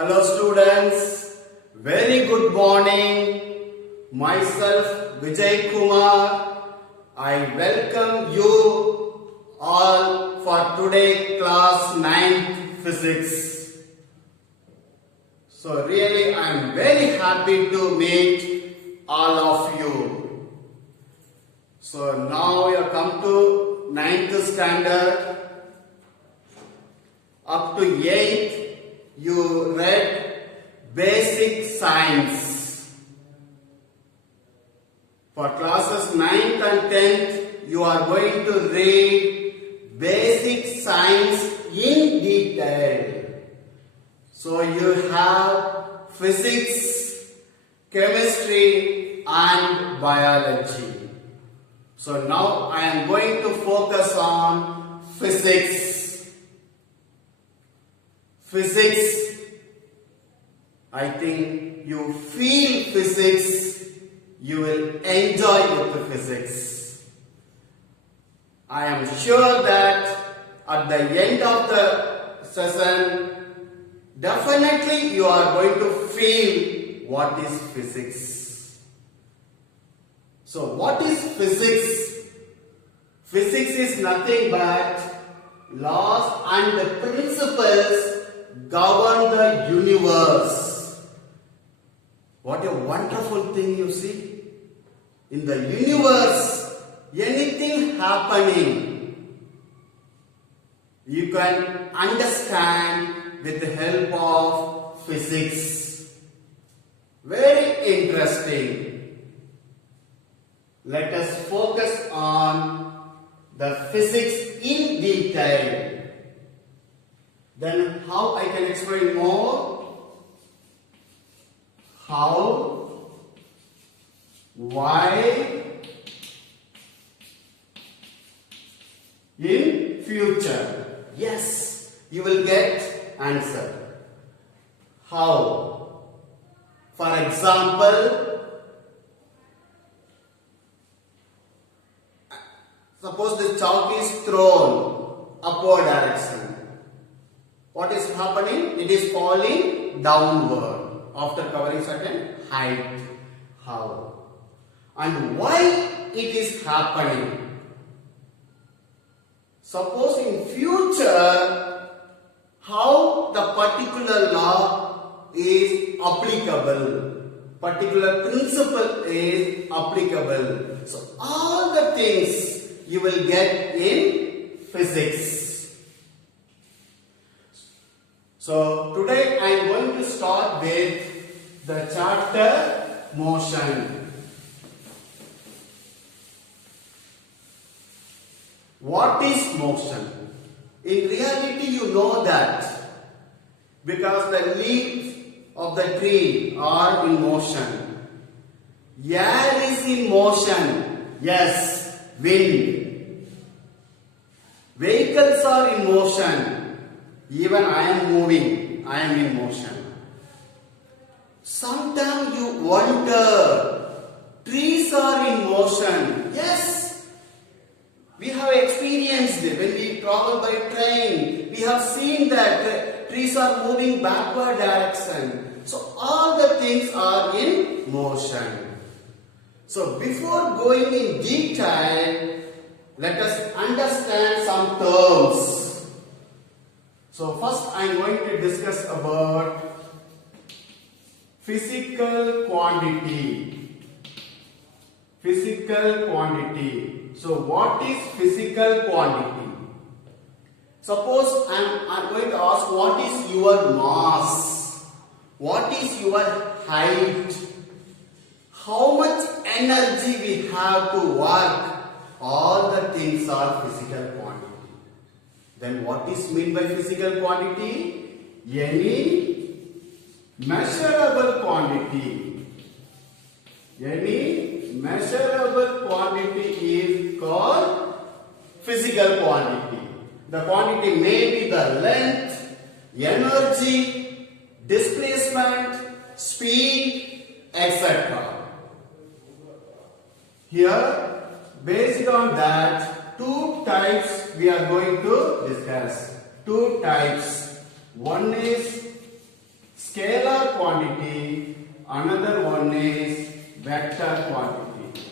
Hello students, very good morning. Myself Vijay Kumar. I welcome you all for today class 9th physics. So really I am very happy to meet all of you. So now you have come to 9th standard. Up to 8th you read basic science. For classes 9th and 10th you are going to read basic science in detail. So you have physics, chemistry and biology. So now I am going to focus on physics. Physics, I think you feel physics, you will enjoy with the physics. I am sure that at the end of the session, definitely you are going to feel what is physics. So what is physics? Physics is nothing but laws and principles govern the universe. What a wonderful thing you see. In the universe, anything happening, you can understand with the help of physics. Very interesting. Let us focus on the physics in detail. Then how I can explain more? How, why, in future. Yes, you will get answer. How? For example, suppose the chalk is thrown upward direction. What is happening? It is falling downward after covering certain height. How? And why it is happening? Suppose in future, how the particular law is applicable, particular principle is applicable. So all the things you will get in physics. So today I am going to start with the chapter motion. What is motion? In reality you know that because the leaves of the tree are in motion. Air is in motion. Yes, wind. Vehicles are in motion. Even I am moving, I am in motion. Sometimes you wonder, trees are in motion. Yes, we have experienced it. When we travel by train, we have seen that trees are moving backward direction. So all the things are in motion. So before going in detail, let us understand some terms. So first I am going to discuss about physical quantity. Physical quantity. So what is physical quantity? Suppose I am going to ask what is your mass? What is your height? How much energy we have to work? All the things are physical quantity. Then what is meant by physical quantity? Any measurable quantity. Any measurable quantity is called physical quantity. The quantity may be the length, energy, displacement, speed, etc. Here, based on that, two types we are going to discuss. Two types. One is scalar quantity, another one is vector quantity.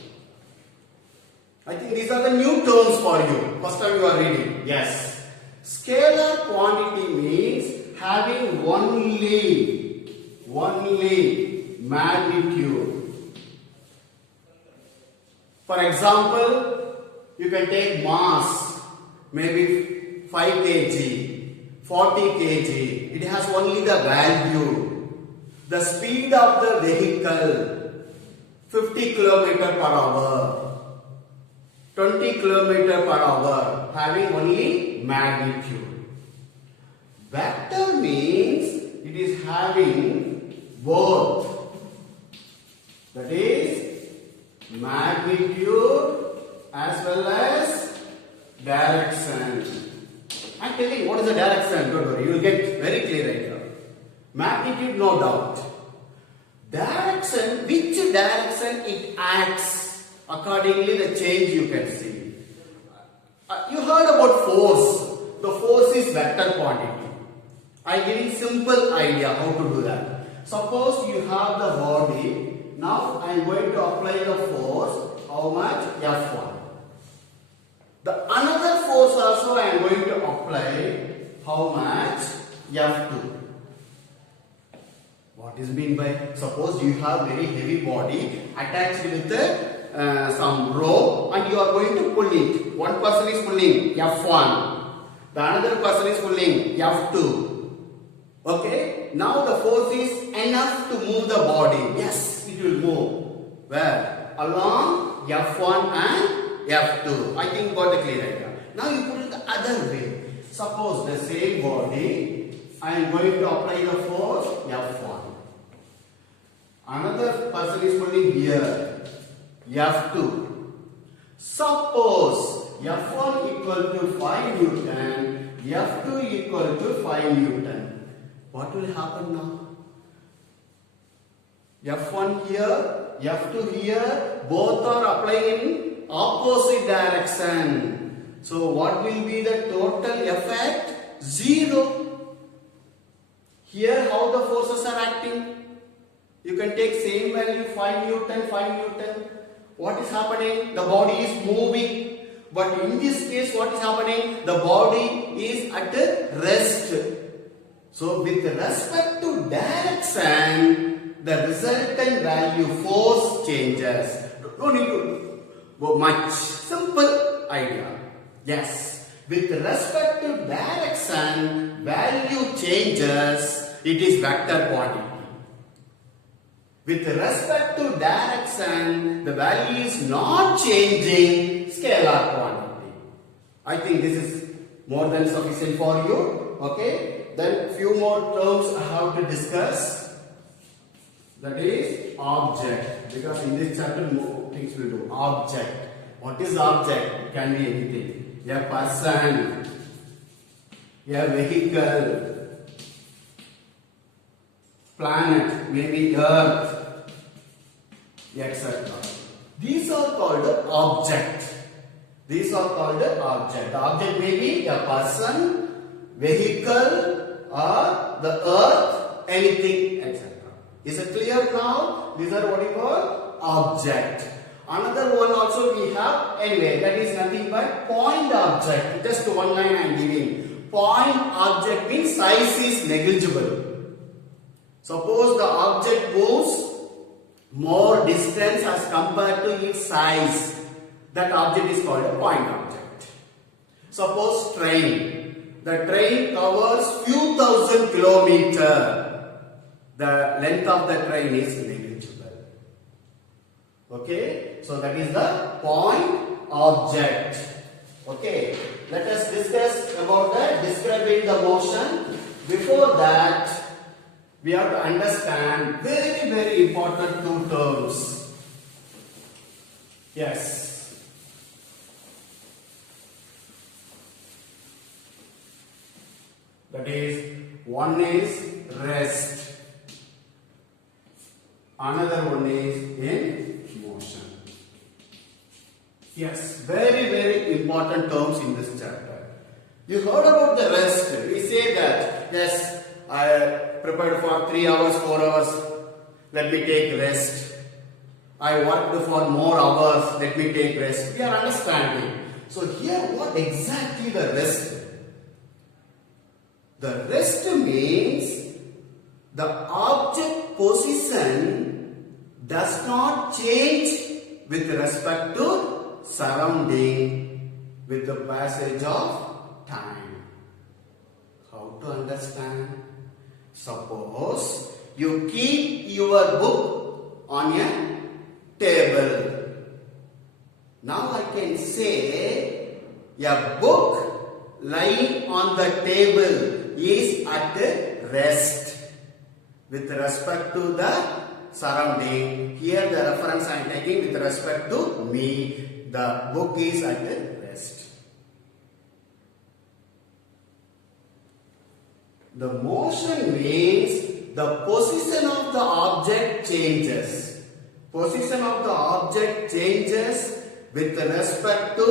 I think these are the new terms for you. First time you are reading. Yes. Scalar quantity means having only magnitude. For example, you can take mass, maybe 5 kg, 40 kg. It has only the value. The speed of the vehicle, 50 km per hour, 20 km per hour, having only magnitude. Vector means it is having both. That is magnitude as well as direction. I am telling you what is the direction, don't worry, you will get very clear idea. Magnitude, no doubt. Direction, which direction it acts, accordingly the change you can see. You heard about force. The force is vector quantity. I am giving simple idea how to do that. Suppose you have the body. Now I am going to apply the force. How much? F1. The another force also I am going to apply. How much? F2. What is mean by? Suppose you have very heavy body attached with some rope and you are going to pull it. One person is pulling F1. The another person is pulling F2. Okay. Now the force is enough to move the body. Yes, it will move. Where? Along F1 and F2. I think got a clear idea. Now you put it the other way. Suppose the same body, I am going to apply the force F1. Another person is pulling here, F2. Suppose F1 equal to 5 Newton, F2 equal to 5 Newton. What will happen now? F1 here, F2 here, both are applying in opposite direction. So what will be the total effect? 0. Here how the forces are acting? You can take same value 5 Newton, 5 Newton. What is happening? The body is moving. But in this case what is happening? The body is at rest. So with respect to direction, the resultant value force changes. No need to go much. Simple idea. Yes. With respect to direction, value changes. It is vector quantity. With respect to direction, the value is not changing, scalar quantity. I think this is more than sufficient for you. Okay. Then few more terms I have to discuss. That is object. Because in this chapter more things will do. Object. What is object? It can be anything. A person, a vehicle, planet, maybe earth, etc. These are called object. These are called object. The object may be a person, vehicle, or the earth, anything, etc. Is it clear now? These are what you call object. Another one also we have, anyway, that is nothing but point object. Just one line I am giving. Point object means size is negligible. Suppose the object moves more distance as compared to its size. That object is called a point object. Suppose train. The train covers few thousand kilometers. The length of the train is negligible. Okay. So that is the point object. Okay. Let us discuss about describing the motion. Before that, we have to understand very, very important two terms. Yes. That is, one is rest. Another one is in motion. Yes, very, very important terms in this chapter. You heard about the rest. We say that, yes, prepared for 3 hours, 4 hours. Let me take rest. I worked for more hours. Let me take rest. We are understanding. So here, what exactly the rest? The rest means the object position does not change with respect to surrounding with the passage of time. How to understand? Suppose you keep your book on a table. Now I can say a book lying on the table is at rest with respect to the surrounding. Here the reference I am taking with respect to me. The book is at rest. The motion means the position of the object changes. Position of the object changes with respect to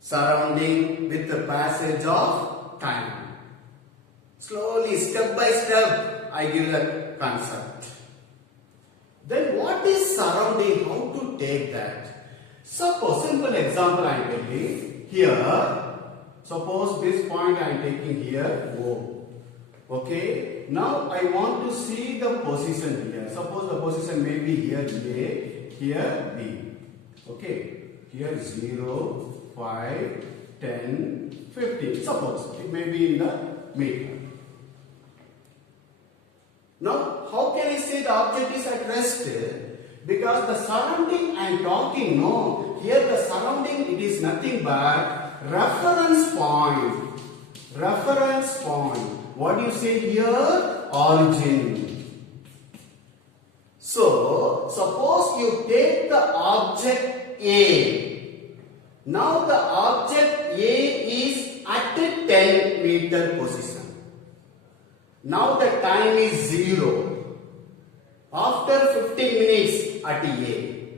surrounding with the passage of time. Slowly, step by step, I give the concept. Then what is surrounding? How to take that? Suppose, simple example I am taking here. Suppose this point I am taking here O. Okay. Now I want to see the position here. Suppose the position may be here A, here B. Okay. Here 0, 5, 10, 15. Suppose it may be in the middle. Now, how can I say the object is at rest? Because the surrounding I am talking, no. Here the surrounding, it is nothing but reference point. Reference point. What do you say here? Origin. So, suppose you take the object A. Now the object A is at a 10 meter position. Now the time is 0. After 15 minutes at A.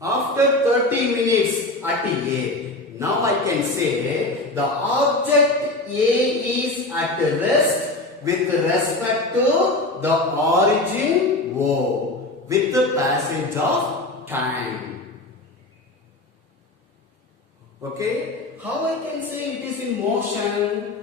After 30 minutes at A. Now I can say the object A is at rest with respect to the origin O with the passage of time. Okay? How I can say it is in motion?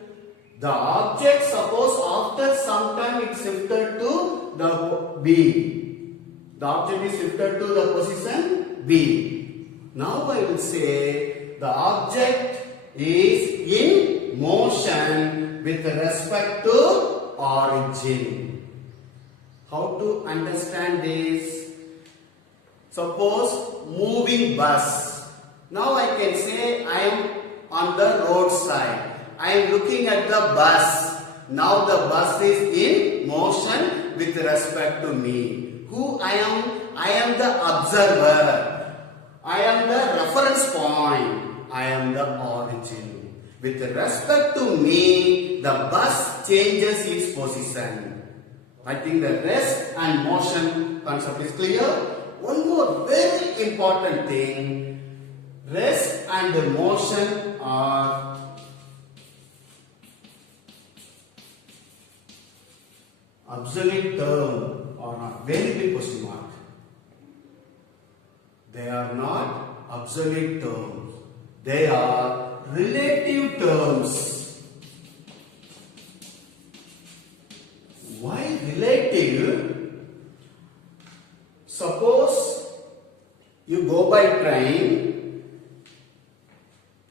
The object, suppose after some time it shifted to the B. The object is shifted to the position B. Now I will say the object is in motion with respect to origin. How to understand this? Suppose moving bus. Now I can say I am on the roadside. I am looking at the bus. Now the bus is in motion with respect to me. Who I am? I am the observer. I am the reference point. I am the origin. With respect to me, the bus changes its position. I think the rest and motion concept is clear. One more very important thing. Rest and motion are obsolete term or not. Very big question mark. They are not obsolete terms. They are relative terms. Why relative? Suppose you go by train,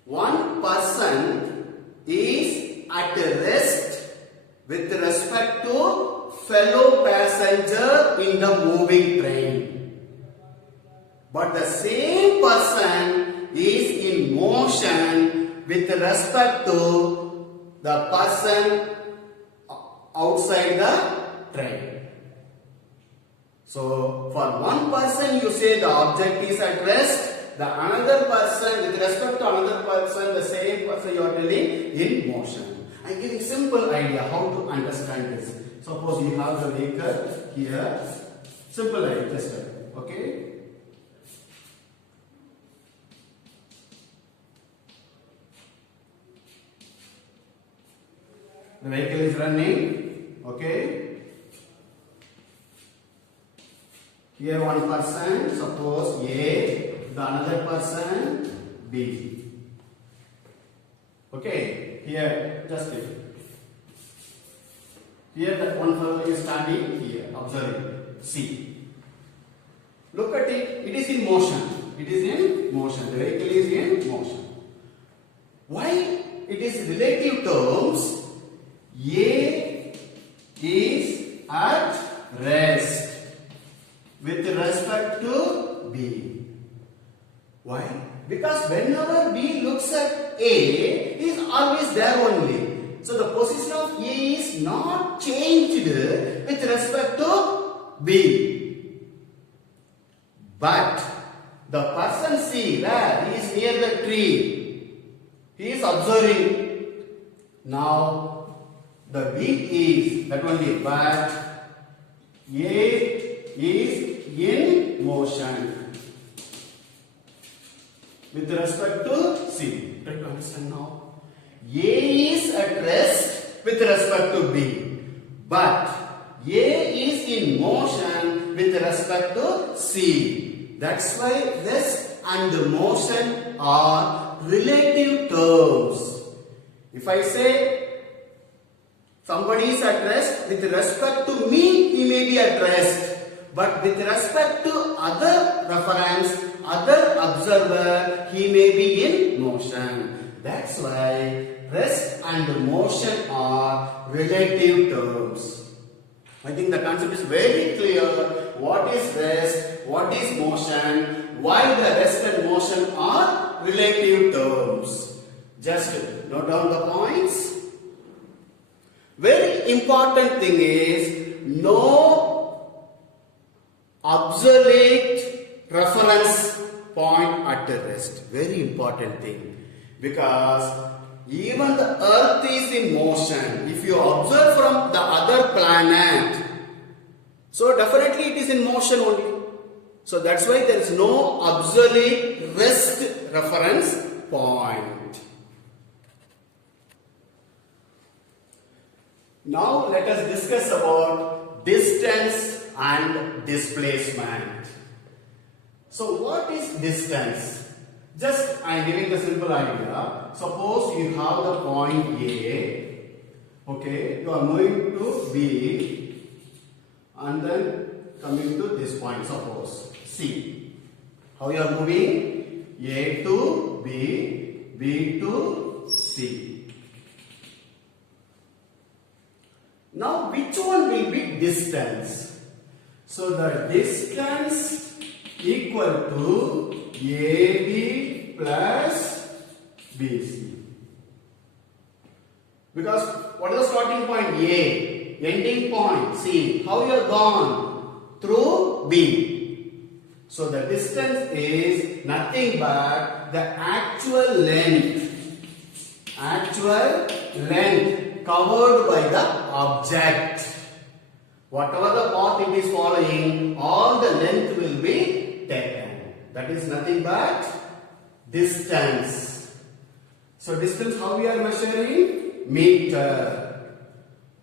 one person is at rest with respect to fellow passenger in the moving train. But the same person is in motion with respect to the person outside the train. So, for one person you say the object is at rest, the another person with respect to another person, the same person you are telling in motion. I am giving simple idea how to understand this. Suppose you have the vehicle here, simple idea, just okay. The vehicle is running. Okay. Here one person, suppose A, the another person B. Okay. Here, just it. Here that one fellow is standing here, observing. See. Look at it. It is in motion. It is in motion. The vehicle is in motion. Why it is relative terms? A is at rest with respect to B. Why? Because whenever B looks at A, he is always there only. So the position of A is not changed with respect to B. But the person C, where he is near the tree, he is observing. Now the B is that only, but A is in motion with respect to C. Try to understand now. A is at rest with respect to B, but A is in motion with respect to C. That's why rest and motion are relative terms. If I say somebody is at rest, with respect to me, he may be at rest. But with respect to other reference, other observer, he may be in motion. That's why rest and motion are relative terms. I think the concept is very clear. What is rest? What is motion? Why the rest and motion are relative terms? Just note down the points. Very important thing is no obsolete reference point at the rest. Very important thing, because even the earth is in motion. If you observe from the other planet, so definitely it is in motion only. So that's why there is no obsolete rest reference point. Now let us discuss about distance and displacement. So what is distance? Just I am giving the simple idea. Suppose you have the point A, okay, you are moving to B and then coming to this point, suppose C. How you are moving? A to B, B to C. Now which one will be distance? So the distance equal to AB plus BC. Because what is the starting point? A. Ending point C. How you have gone? Through B. So the distance is nothing but the actual length. Actual length covered by the object. Whatever the path it is following, all the length will be taken. That is nothing but distance. So distance, how we are measuring? Meter.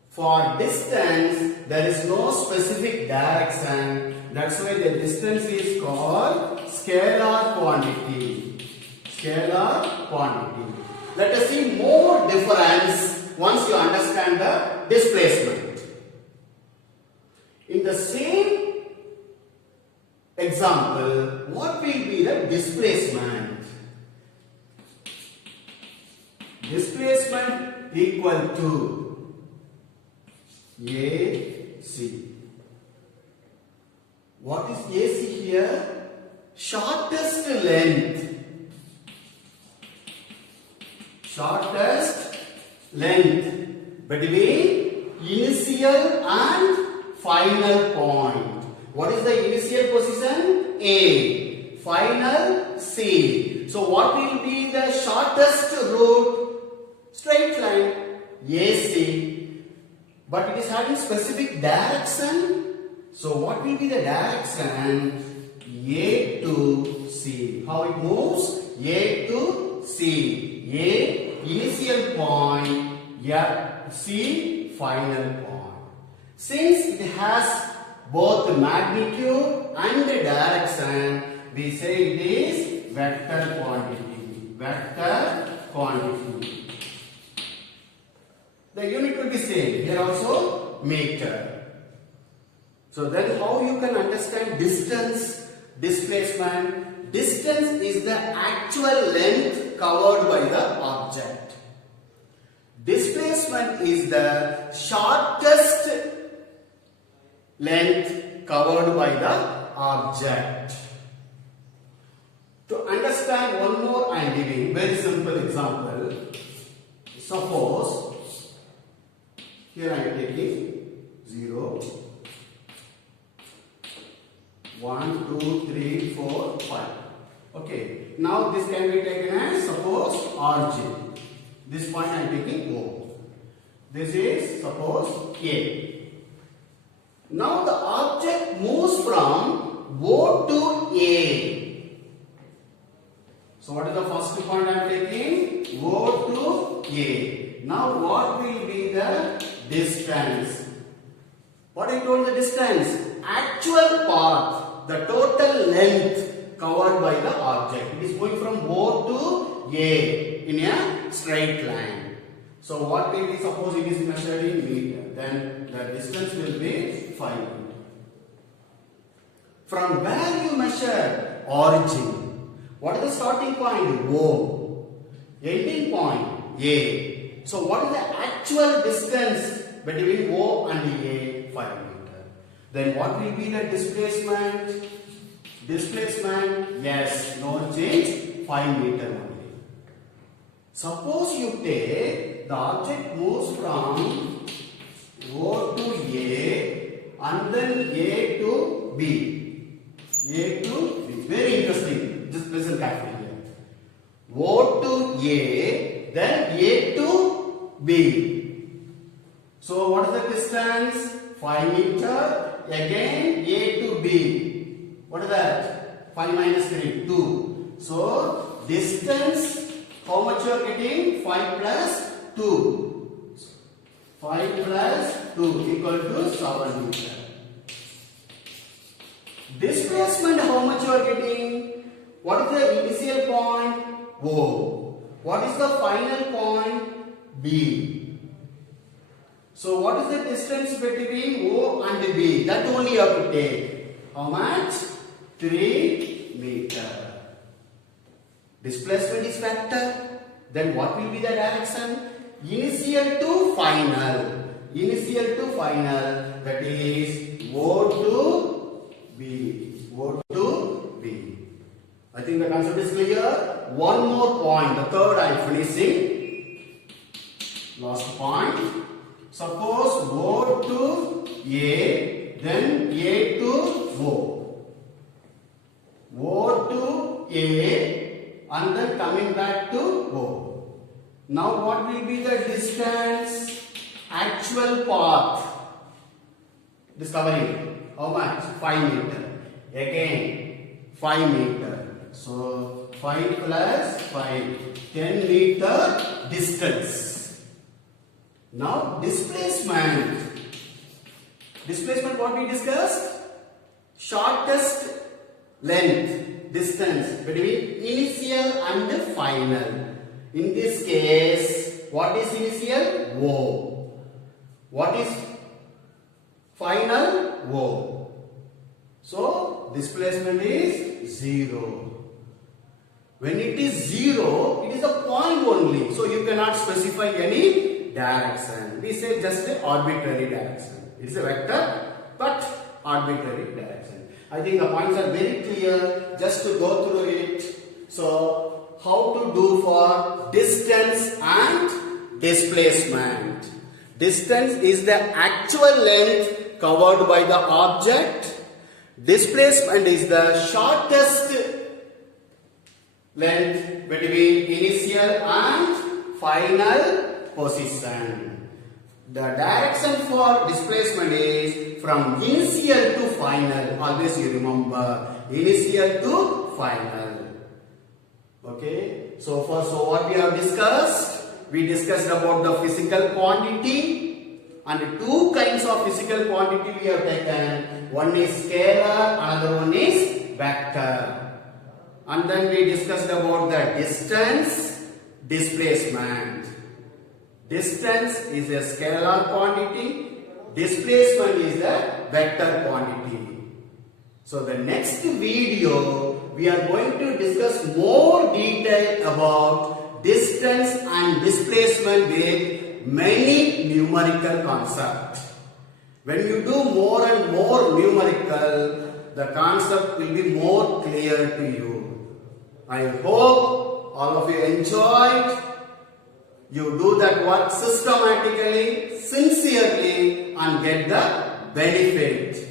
For distance, there is no specific direction. That's why the distance is called scalar quantity. Scalar quantity. Let us see more difference once you understand the displacement. In the same example, what will be the displacement? Displacement equal to AC. What is AC here? Shortest length. Shortest length between initial and final point. What is the initial position? A. Final C. So what will be the shortest route? Straight line AC. But it is having specific direction. So what will be the direction? A to C. How it moves? A to C. A initial point, C final point. Since it has both magnitude and direction, we say it is vector quantity. Vector quantity. The unit will be same. Here also meter. So then how you can understand distance, displacement? Distance is the actual length covered by the object. Displacement is the shortest length covered by the object. To understand one more, I am giving very simple example. Suppose here I am taking 0, 1, 2, 3, 4, 5. Okay. Now this can be taken as suppose origin. This point I am taking O. This is suppose A. Now the object moves from O to A. So what is the first point I am taking? O to A. Now what will be the distance? What I told the distance? Actual path, the total length covered by the object. It is going from O to A in a straight line. So what will be, suppose it is measured in meter, then the distance will be 5 meter. From where you measure origin? What is the starting point? O. Ending point A. So what is the actual distance between O and A? 5 meter. Then what will be the displacement? Displacement, yes, no change, 5 meter only. Suppose you take the object moves from O to A and then A to B. A to B. Very interesting. Just listen carefully here. O to A, then A to B. So what is the distance? 5 meter. Again A to B. What is that? 5 minus 3, 2. So distance, how much you are getting? 5 plus 2. 5 plus 2 equal to 7 meter. Displacement, how much you are getting? What is the initial point? O. What is the final point? B. So what is the distance between O and B? That only you have to take. How much? 3 meter. Displacement is vector. Then what will be the direction? Initial to final. Initial to final. That is O to B. O to B. I think the concept is clear. One more point. The third I am finishing. Last point. Suppose O to A, then A to O. O to A and then coming back to O. Now what will be the distance? Actual path. Discovering. How much? 5 meter. Again 5 meter. So 5 plus 5. 10 meter distance. Now displacement. Displacement what we discussed? Shortest length, distance between initial and final. In this case, what is initial? O. What is final? O. So displacement is 0. When it is 0, it is a point only. So you cannot specify any direction. We say just an arbitrary direction. It is a vector, but arbitrary direction. I think the points are very clear. Just to go through it. So, how to do for distance and displacement? Distance is the actual length covered by the object. Displacement is the shortest length between initial and final position. The direction for displacement is from initial to final. Always you remember initial to final. Okay. So what we have discussed? We discussed about the physical quantity And two kinds of physical quantity we have taken. One is scalar, another one is vector. And then we discussed about the distance, displacement. Distance is a scalar quantity, displacement is a vector quantity. So the next video we are going to discuss more detail about distance and displacement with many numerical concepts. When you do more and more numerical, the concept will be more clear to you. I hope all of you enjoyed. You do that work systematically, sincerely, and get the benefit.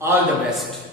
All the best.